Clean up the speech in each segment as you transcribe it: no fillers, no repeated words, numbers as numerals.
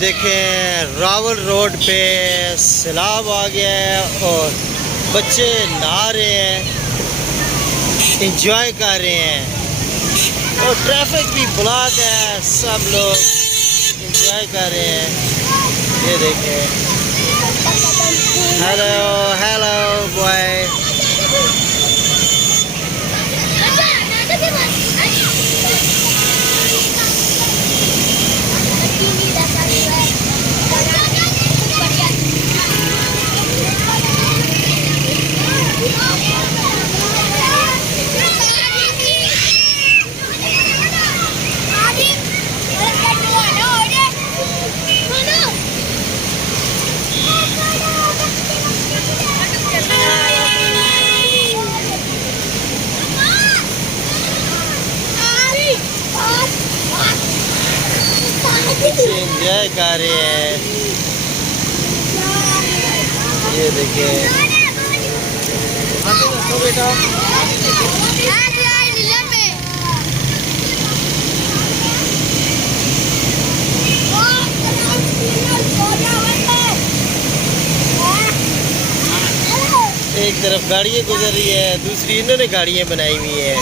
देखें रावल रोड पे सैलाब आ गया है और बच्चे नहा रहे हैं, एंजॉय कर रहे हैं और ट्रैफिक भी ब्लॉक है, सब लोग एंजॉय कर रहे हैं। ये देखें, हेलो हेलो बॉय। बच्चे एंजॉय कर रहे हैं। ये देखिए बेटा, एक तरफ गाड़ियाँ गुजर रही है, दूसरी इन्होंने गाड़ियाँ बनाई हुई हैं।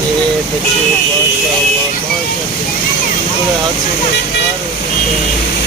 ये बच्चे माशाअल्लाह माशाअल्लाह, थोड़े हाथ से शिकार हो सकते हैं।